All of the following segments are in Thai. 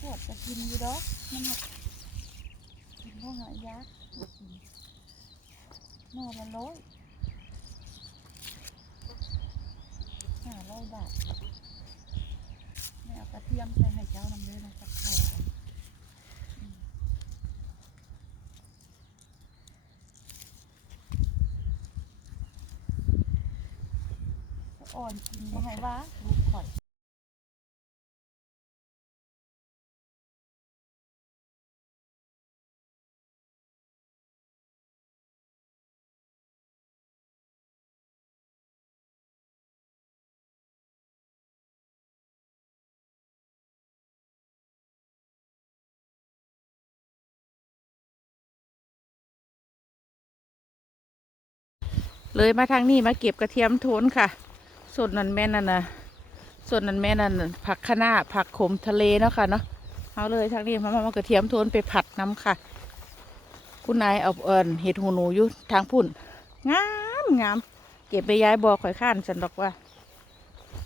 ปวดจะกินอยู่ดอกมันหมดกินพวกหายากบกินหน่อละร้อยห้าร้อยบาทไม่เอากระเทียมใส่ให้เจ้าน้ำเลยนะจับเขาอ่อนกินยังไงวะ เลยมาทางนี้มาเก็บกระเทียมโทนค่ะ ส่วนนั้นแม่นั่นนะส่วนนั้นแม่นั่นน่ะผักคะน้าผักขมทะเลเนาะค่ะเนาะเอาเลยทางนี้มามาเอากระเทียมโทนไปผัดน้ำค่ะ คุณนายเอาเอิญเห็ดหูหนูอยู่ทางพุ่นงามงามเก็บไปย้ายบอข่อยข้านสันดอกว่า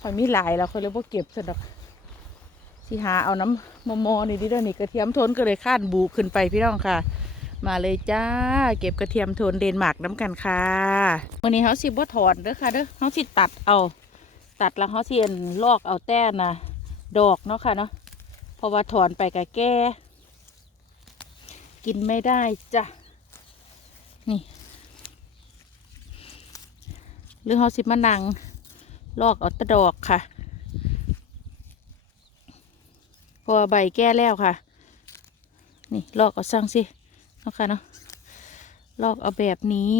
ข่อยมีหลายแล้วข่อยเลยบ่เก็บสันดอกสิหาเอาน้ำมอมอนี่ดิเด้อนี่กระเทียมโทนก็เลยข้านบูขึ้นไปพี่น้องค่ะ มาเลยจ้า เก็บกระเทียมโทนเดนมาร์กน้ำกันค่ะวันนี้เขาสิบ่ถอนเด้อค่ะเด้อเขาสิตัดเอา ตัดแล้วเขาสิเอ็นลอกเอาแต้น่ะดอกเนาะค่ะเนาะเพราะว่าถอนไปกับแก่กินไม่ได้จ้ะนี่ หรือเขาสิมานังลอกเอาแตะดอกค่ะพราะว่าใบแก้แล้วค่ะ นี่ลอกเอาสั่งสิ นะคะเนาะลอกเอาแบบนี้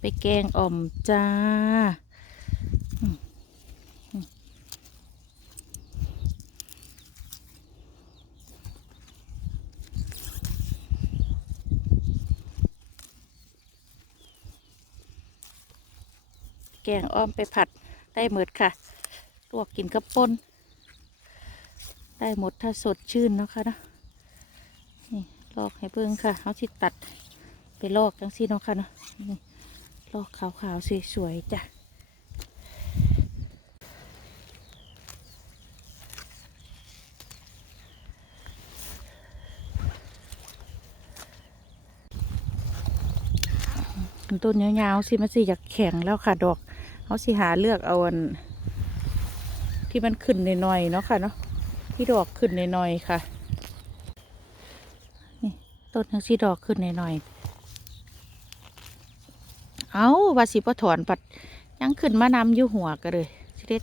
ไปแกงอ่อมจ้าแกงอ้อมไปผัดได้หมดค่ะลวกกินกับป่นได้หมดถ้าสดชื่นนะคะเนาะ ลอกให้เบิ่งค่ะเอาสิตัดไปลอกจังซี่เนาะค่ะเนาะลอกขาวๆสวยๆจ้ะต้นยาวๆสิมันสิอยากแข็งแล้วค่ะดอกเขาสิหาเลือกเอาอัน ที่มันขึ้นหน่อยๆเนาะค่ะเนาะที่ดอกขึ้นหน่อยๆค่ะ ต้นทั้งสีดอกขึ้นหน่อยๆเอาว่าสิพอถอนปัดยังขึ้นมานำอยู่หัวกันเลยสิเด็ด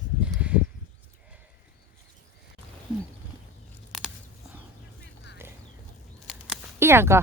อืมอีหยังก่อ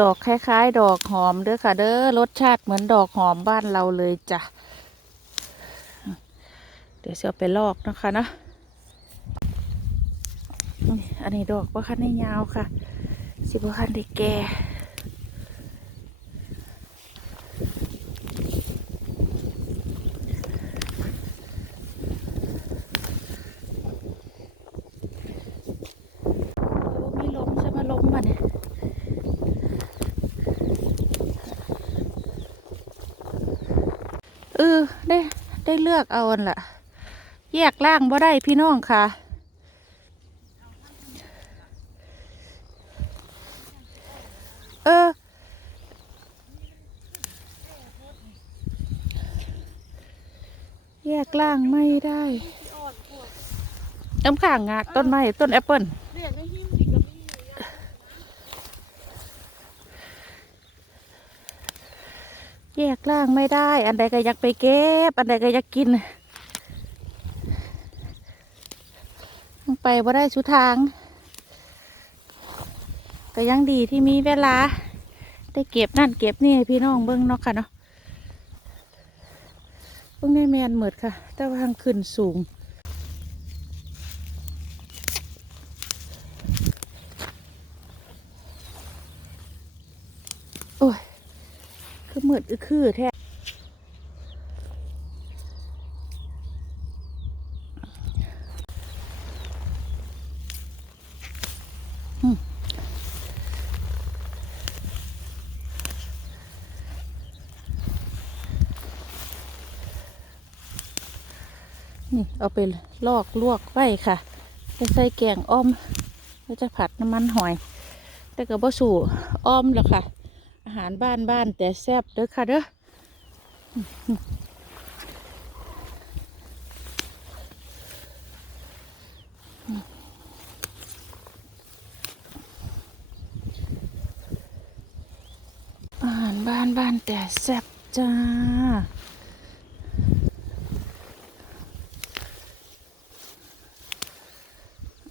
ดอกคล้าย ๆ ดอกหอมเด้อค่ะ เด้อรสชาติเหมือนดอกหอมบ้านเราเลยจ้ะ เดี๋ยวเสียไปลอกนะคะนะอันนี้ดอกว่าคันได้ยาวค่ะ สิบว่าคันได้แก่ โอ้มีลมใช่ไหมลมมาเนี่ย เออได้ได้ เลือกเอาอันละแยกล่างบ่ได้พี่น้องค่ะ เออ แยกล่างไม่ได้ต้นข่างงาต้นไม้ต้นแอปเปิล เรียกได้หิ้มอีกก็มีอยู่ แยกล่างไม่ได้ อันใดก็อยากไปเก็บ อันใดก็อยากกิน ไปว่าได้สุดทางก็ยังดีที่มีเวลา ได้เก็บนั่นเก็บนี่พี่น้องเบิ้งเนาะค่ะเนาะเบิ้งในแมนเหมืดค่ะ แต่ว่าทางขึ้นสูง มืดคือคือแท้นี่เอาไปลอกลวกไว้ค่ะจะใส่แกงอ้อมแล้วจะผัดน้ำมันหอย แต่ก็บ่สู่อ้อมแล้วค่ะ อาหารบ้านบ้านแต่แซ่บเด้อค่ะเด้ออาหารบ้านบ้านแต่แซ่บจ้า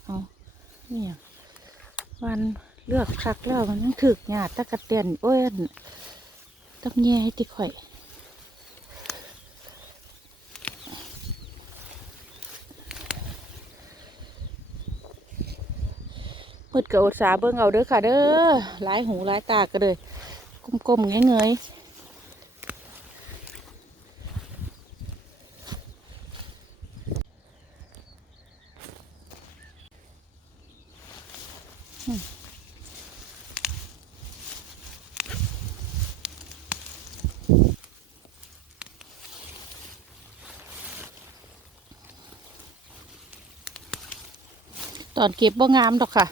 เอาเนี่ยวัน เลือกคักแล้วมันถึกหยาตะกะเตียนโอ้ยต้องแย่ให้ติข่อยมืดกับอุตสาห์เบิ่งเอาเด้อค่ะเด้อหลายหูหลายตาก็เลยกลมๆเงยๆ ตอนเก็บบ่งามดอกค่ะ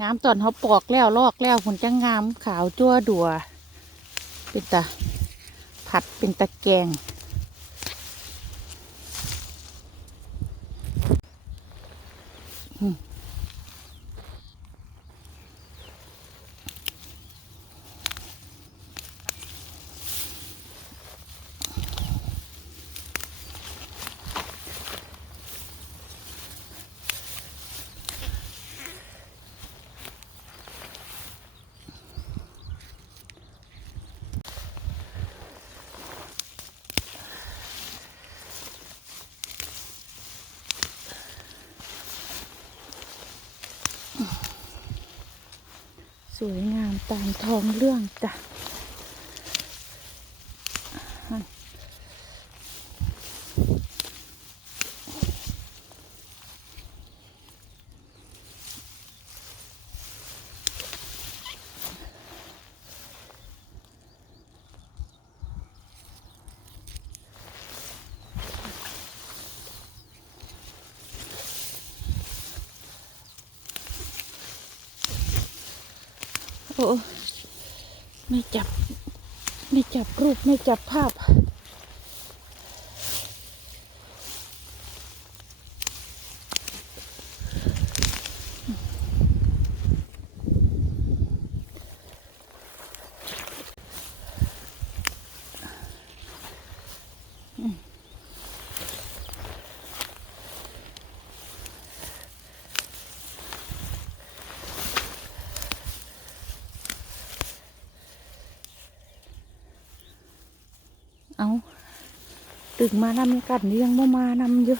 งามตอนเขาปอกแล้วลอกแล้วผลจะงามขาวจั่วดัว เป็นตาผัดเป็นตะแกง ทองเรื่องจ้ะโอ้ ไม่จับ ไม่จับรูปไม่จับภาพ เอาตึกมานำกันนี่ยังบ่มานำอยู่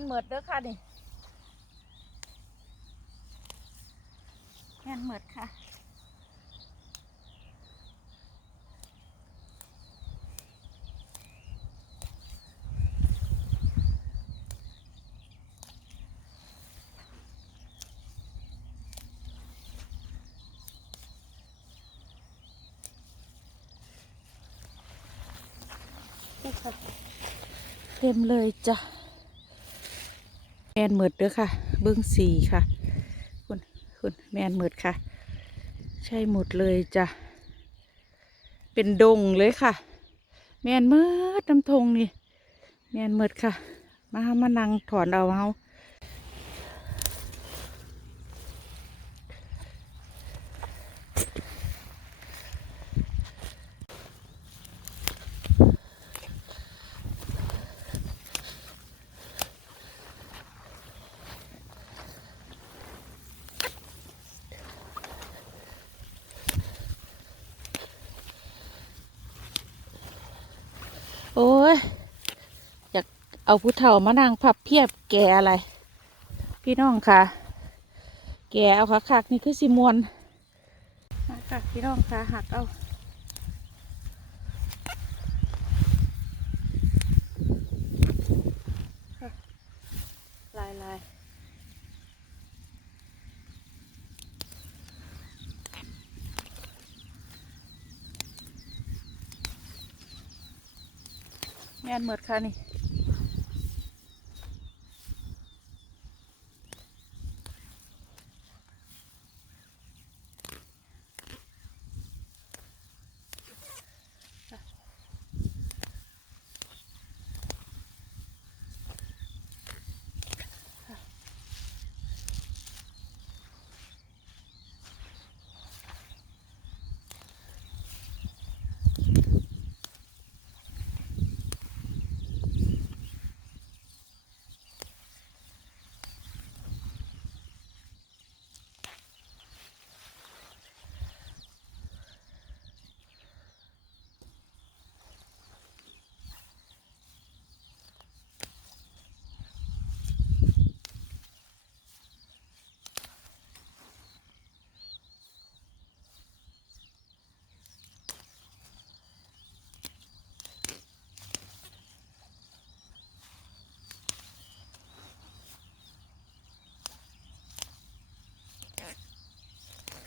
นเหมิดเด้อค่ะนี่แม่นเหมิดค่ะเต็มเลยจ้ะ แมนเหมิดเด้อค่ะ เบื้องสีค่ะคุณคุณแมนหมดค่ะ ใช่หมดเลยจ้ะเป็นดงเลยค่ะ แมนเมืดน้ำทงนี่ แมนหมดค่ะ มามานั่งถอนเอาเฮา เอาผู้เฒ่ามานั่งพับเพียบแกอะไร พี่น้องค่ะ แกเอาค่ะคักๆนี่คือสิมวนมาค่ะพี่น้องค่ะหักเอาลายลายแม่นหมดค่ะนี่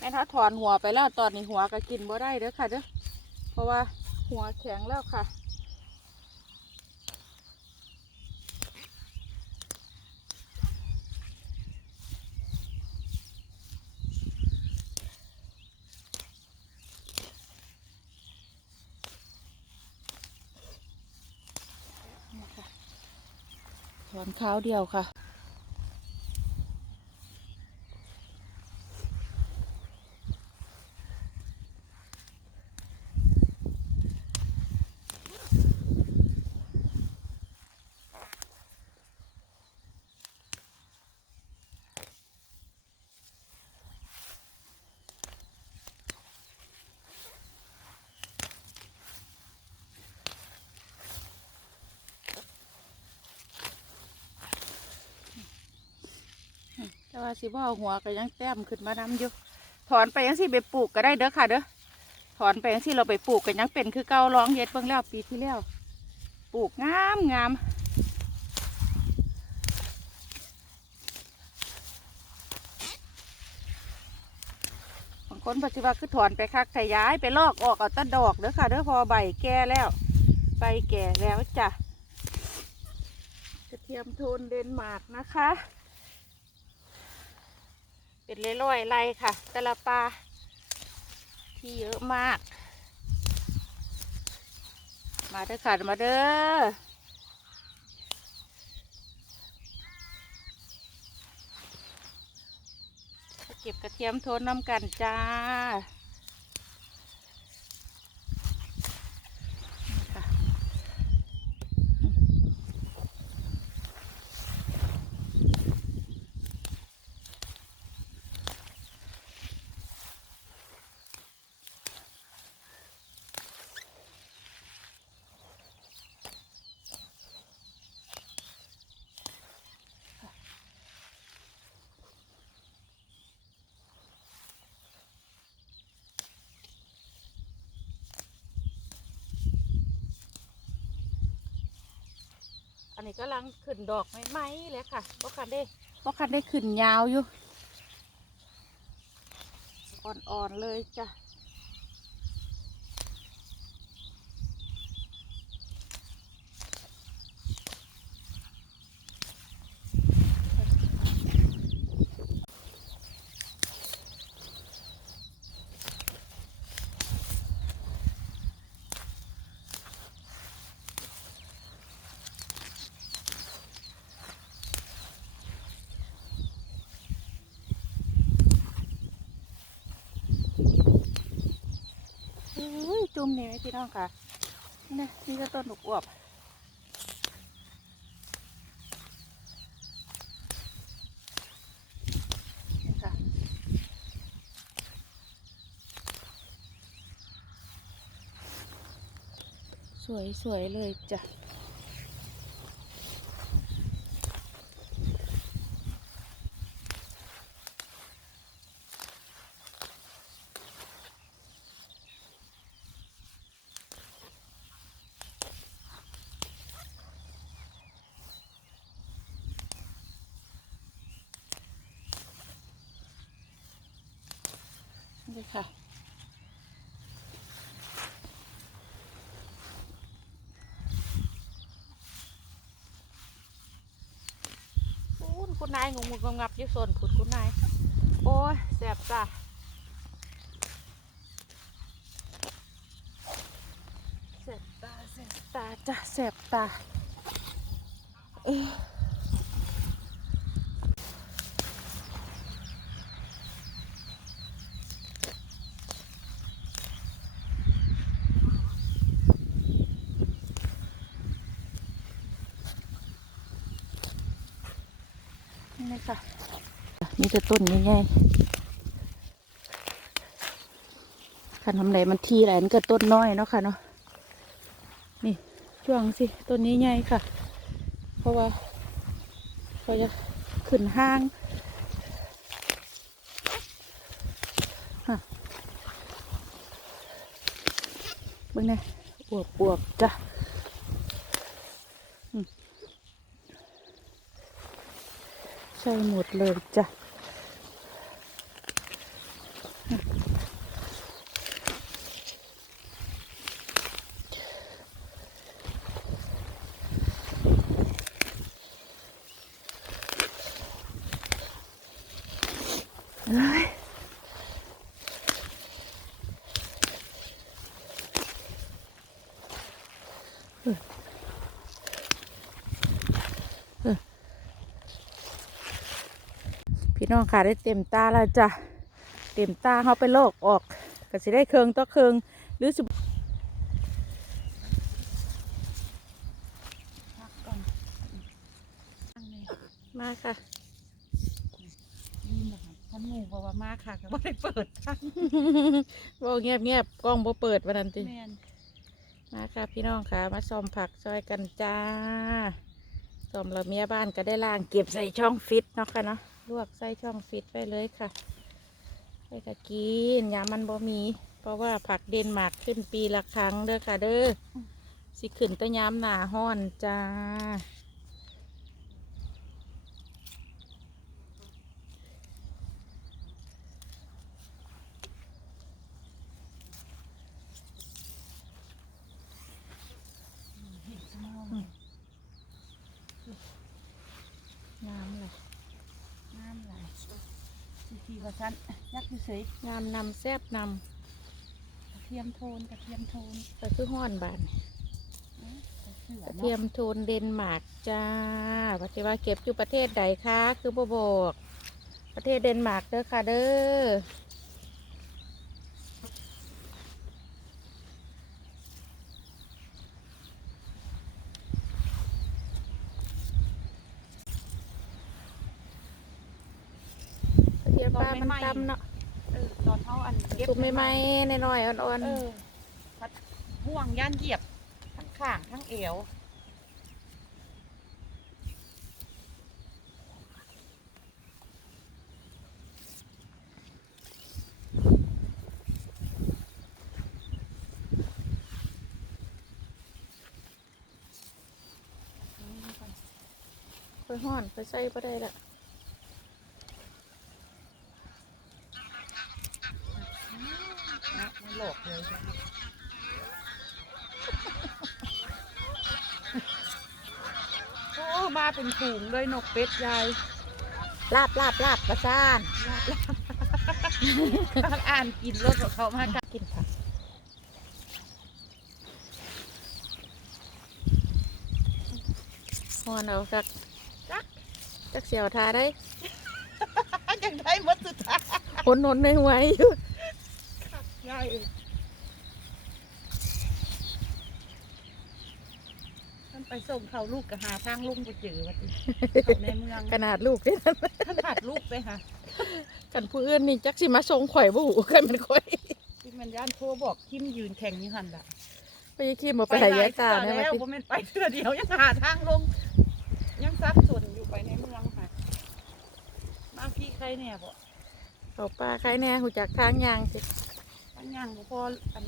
ม่ถ้าถอนหัวไปแล้วตอนนี้หัวก็กินบ่ได้เด้อค่ะเด้อเพราะว่าหัวแข็งแล้วค่ะ ถอนข้าเดียวค่ะ สิบ่หัวก็ยังแต้มขึ้นมาน้ำอยู่ถอนไปยังสิไปปลูกก็ได้เด้อค่ะเด้อถอนไปยังสิเราไปปลูกกันยังเป็นคือเก่าร้องเย็ดเบิ่งแล้วปีที่แล้วปลูกงามงามบางคนปัจจุบันคือถอนไปคักขยายไปลอกออกเอาต้ดอกเด้อค่ะเด้อพอใบแก่แล้วใบแก่แล้วจ้ะกระเทียมโทนเดนมาร์กนะคะ เป็นเรื่อยๆไรค่ะ แต่ละปลาที่เยอะมาก มาเด้อค่ะมาเด้อเก็บกระเทียมโทนน้ำกันจ้า นนี้ก็ลังขึ้นดอกไม้ไม้เลยค่ะบ่คันได้บ่คันได้ขึ้นยาวอยู่ อ่อนๆเลยจ้ะุ่มนี่ไหมพี่น้องค่ะนี่นี่ก็ต้นหนุกอวบสวยๆเลยจ้ะ นายงงงงับยึดส่วนผุดคุณนาย โอ้ยแสบตาแสบตาแสบตาจ้ะแสบตาเอ๊ จะต้นใหญ่ๆคันทำไหนมันทีแหละมันก็ต้นน้อยเนาะค่ะเนาะนี่ช่วงสิต้นนี้ใหญ่ค่ะ เพราะว่าเขาจะขึ้นห้างฮะเบิ่งเนี่ยอวบอวบๆจ้ะใช่หมดเลยจ้ะ เอ้ยเออเออพี่ น้องค่ะได้เต็มตาแล้วจ้ะเต็มตาเขาไปโลกออกก็สิได้เคืองต่อเคืองหรือสิพักก่อนตั้งเลยมาค่ะยืนนะคะท่านหมูบอกว่ามากค่ะก็ไม่ได้เปิดทั้งบอกเงียบเงียบๆกล้องบ่เปิดวันนั้นติแมนมาค่ะพี่น้องค่ะ มาซ่อมผักซอยกันจ้าซ่อมแล้วเมียบ้านก็ได้ล่างเก็บใส่ช่องฟิตเนาะค่ะเนาะ ลวกใส่ช่องฟิตไปเลยค่ะไปกะกินยามันบ่มี เพราะว่าผักเดนมาร์กขึ้นปีละครั้งเด้อค่ะเด้อสิขึ้นตะยามหนาห้อนจ้า เห็ดสมอง งามเลย น้ำไหลทีที ว่าฉันยักษ์เฉยงามนำแซบนๆกระเทียมโทนกระเทียมโทนำก็คือห้อนบานเอ้ยเสือกระเนาะเทียมโทนเดนมาร์กจ้าปฏิว่าเก็บอยู่ประเทศใดคะคือบ่บอก ประเทศเดนมาร์กเด้อค่ะเด้อ กระเทียมปลามันตำเนาะ เออตอนเท่าอันเก็บสุกไม่ไหมๆน้อยๆอ่อนเออพัดห่วงย่านเหยียบ ทั้งข้างทั้งเอวนี่ก่อนๆค่อยห้อนค่อยใส่ก็ได้ละนะไม่หลอกเลยใช่ไหมโอ้มา เป็นฝูงเลยนกเป็ดยายลาบลาบลาบประสานอ่านกินรถของเขามากันกินผักห้อนเอาสักจักจักเสียวทาได้ยังได้หมดสุดท้ายหนหนในหัวอยู่ยาย มัน ไปส่งเขาลูกก็หาทางลุงไปเจอว่าติเขาในเมืองขนาดลูกเด้นั่นท่านผัดลูกไปค่ะกันผู้อื่นนี่จักสิมาส่งข่อยบ่หูกันมันข่อยที่มันย่านโทรบอกทิมยืนแข่งนี่หันล่ะไปขี้มาไปหายายตาไปหลเนี่ยเทื่อมาแล้วสิบ่แม่นไปเทื่อเดียวยังหาทางลง ยังซับสนอยู่ไปในเมืองค่ะมาพี่ใครเนี่ยบ่เอาป้าใครแน่หูจักทางยางสิทางย่างบ่พออัน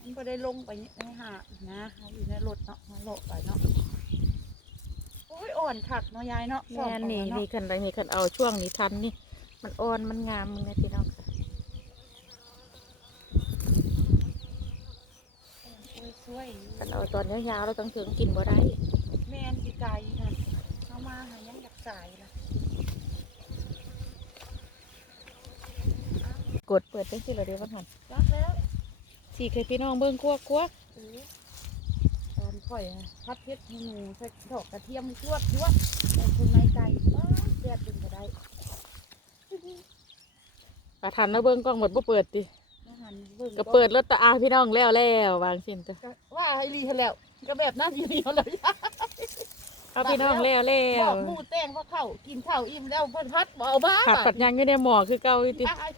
มัน ก็ได้ลงไปในหาดอีกนะเขาอยู่ในรถเนาะมาโลดไปเนาะโอ้ยอ่อนคักเนาะยายเนาะแม่นนี่สอบนี่เอาเาะคันใดนี่คันเอาช่วงนี้ทันนี่ มันอ่อนมันงามมึงนะพี่น้องค่ะโอ้ยสวยคันเอาตอนยาวๆเราต้องถึงกินบ่ได้แม่นสิไกลค่ะเข้ามาหายังอยากสายล่ะกดเปิดจังสิเราเดี๋ยวว่าหันรัก จีเคยพี่น้องเบิ่งกวกกวกเออตอนข่อยพัดเพชรห้หนูใส่ดอกกระเทียมยวดยวดใส่คนในใจอ้าแดดดึงก็ได้กระทันแล้วเบิ่งกล้องหมดบ่เปิดติก็เปิดรถตาอาพี่น้องแล้วแล้ววางสินตัวว่าให้รีแล้วก็แบบนั้นอยู่เดียวเลยเอาพี่น้องแล้วแล้บวอกหมูแตงว่าเข้ากินข้าวอิ่มแล้วพิ่นพัดเอาบ้าผัดผัดยังอยู่ในหม้อคือเก่าอยู่ติอ้าย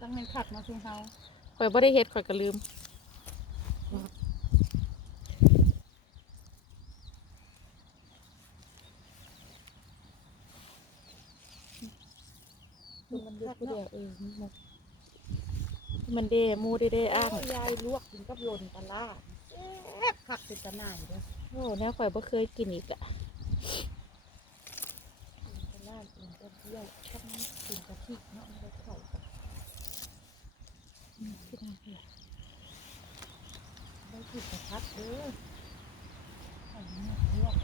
ตั้งเป็นขัดมาคือเฮา ข่อยบ่ได้เฮ็ดข่อยก็ลืม มันเดือดผู้เดียวเออมันหมดมันเดหมูเดเดอ้างยายลวกกินกับหล่นปลาร้าแซ่บคักเป็นตะหน่ายเด้อโอ้แนวข่อยบ่เคยกินอีกอะปลาร้ากินกับเที่ยวถ้ามันกินกะทิเนาะมันก็เข้ากัน อืมพี่น้องค่ะได้กินกระพัดเด้อไข่เนื้อลวก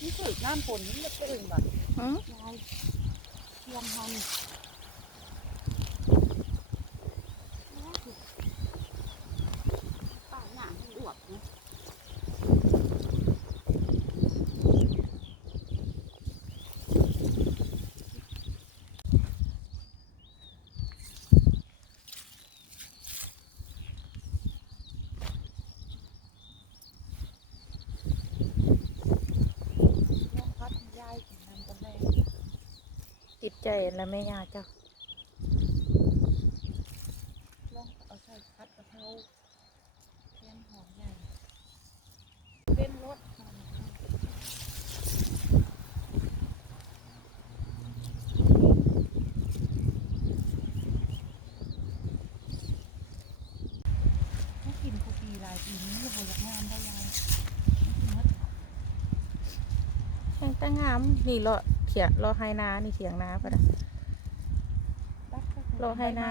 นี่คือน้ำฝนนี่มันตื่นแบบหือยายเทียมทำป่าหนาให้อวบนะลองพัดยายกินน้ำกันเลย ติด ใจแล้วแม่ย่าเจ้าลองเอาใส่พัดกะเพราแทนหอมใหญ่เป็นรสหอมถ้ากินคุกกี้หลายปีนี้จะบอยากงามได้ยายมันสิหมดแห้งตั้งงามนี่รอ เถียงรอไฮนานี่เถียงนาปะนะตัดเข้าไปรอให้นะ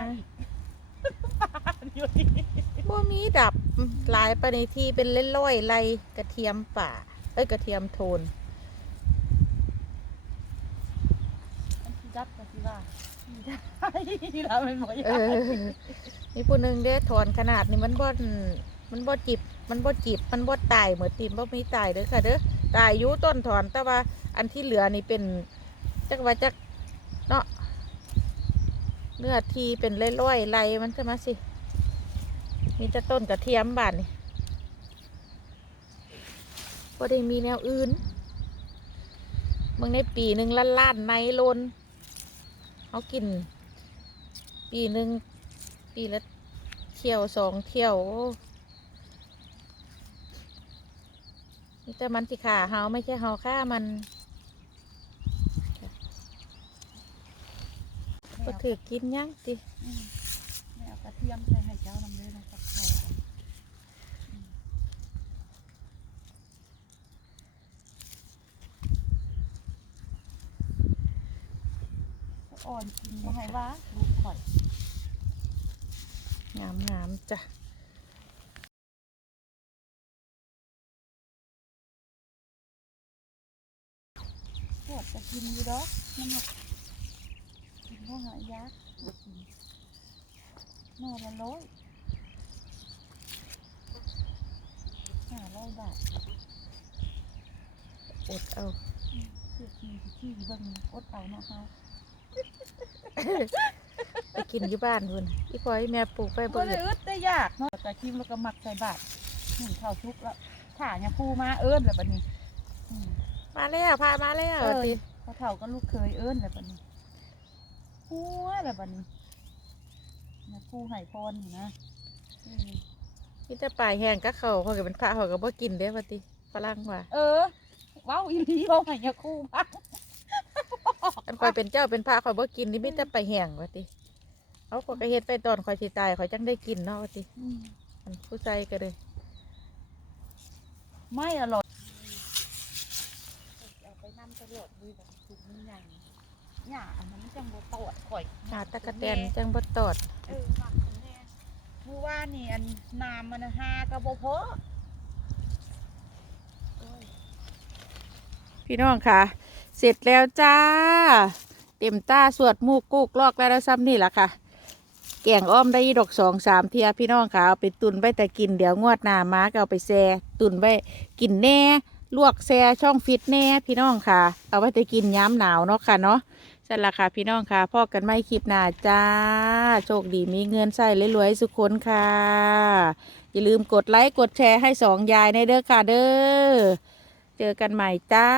อยู่นี่บ่มีดับอืมหลายปณิทีเป็นเล่ร้อยๆไรกระเทียมป่า เอ้ยกระเทียมโทนมันสิดับก็สิว่าที่เราเป็นหมอยาเออมีผู้หนึ่งเด้ถอนขนาดนี่มันบ่นมันบ่จิบ มันบ่จิบ มันบ่ตายเหมือนติมบ่มีตายเด้อค่ะเด้อตายอยู่ต้นถอนแต่ว่าอันที่เหลือนี่เป็น จักว่าจักเนาะเนื้อทีเป็นร้อยๆไรมันจะมาสิ มีแต่ต้นกระเทียมบานนี่บ่ได้มีแนวอื่นมึงในปีหนึ่งล้านล้านๆในลนเขากิน ปีหนึ่งปีละเที่ยวสองเที่ยวนี่แต่มันสิขาเฮาไม่ใช่เฮาฆ่ามัน ก็ถือกินยังสิอืมไม่เอากระเทียมใส่ให้เจ้าน้ำเลยนะกับเขาวอืมอ่อนกินมาให้ว่าลูกข่อยงามงามๆจ้ะปวดจะกินอยู่ดอกมันหกกิน พวกหายากบ่กินหน่อละร้อยห้าร้อยบาทอดเอาคือขี้ขี้เบิ่งอดเอาเนาะเฮาไปกินอยู่บ้านพุ่นอีพอยแม่ปลูกไปบ่บ่ได้เอิดอึดได้ยากเนาะแต่ชิมแล้วก็หมักใส่บาตรหนึ่งข้าวชุกแล้วถ่าเนี่ยพูมาเอิ้นแล้วบัดนี้อืมมาแล้วพามาแล้วเออติพอเฒ่าก็ลูกเคยเอิ้นแล้วบัดนี้ พัวแล้วบัดนี้เนี่ยผู้ให้พรนี่นะอืมมีแต่ปลายแห้งก็เขาเขาก็เป็นพระเขาก็บ่กินเด้ว่าติฝรั่งว่าเออเว้าอีหลีเว้าให้ยาคู่มาอันคอยเป็นเจ้าเป็นพระคอยบ่กินนี่มีแต่ปลายแห้งว่าติเอาข้อยก็เฮ็ดไปตอนคอยสิตายคอยจังได้กินเนาะว่าติอืมอันผู้ใจก็เลยไม่อร่อยเอาไปนำตลอดเลยแบบถุงมันใหญ่ หญ้าอันนั้นมันจังบ่ตอดข่อยหาตะกะแตนจังบ่ตอดเออหมักของแน่เมื่อวานนี่อันน้ำมันน่ะหากระบ่พอโอ้ยพี่น้องค่ะ เสร็จแล้วจ้า เต็มตาสวดหมูกกุกลอกแล้วซ้ำนี่แหละค่ะ แกงอ้อมได้ดอกสองสามเทียพี่น้องค่ะเอาไปตุนไว้แต่กินเดี๋ยวงวดหน้ามาก็เอาไปแช่ตุนไว้กินแน่ ลวกแช่ช่องฟิตแน่พี่น้องค่ะ เอาไว้แต่กินย้ำหนาวเนาะค่ะเนาะ สำหรับค่ะพี่น้องค่ะพ่อกันไม่คลิปหน้าจ้า โชคดีมีเงินใส่รวยๆสุขคนค่ะ อย่าลืมกดไลค์กดแชร์ให้สองยายในเด้อค่ะเด้อ เจอกันใหม่จ้า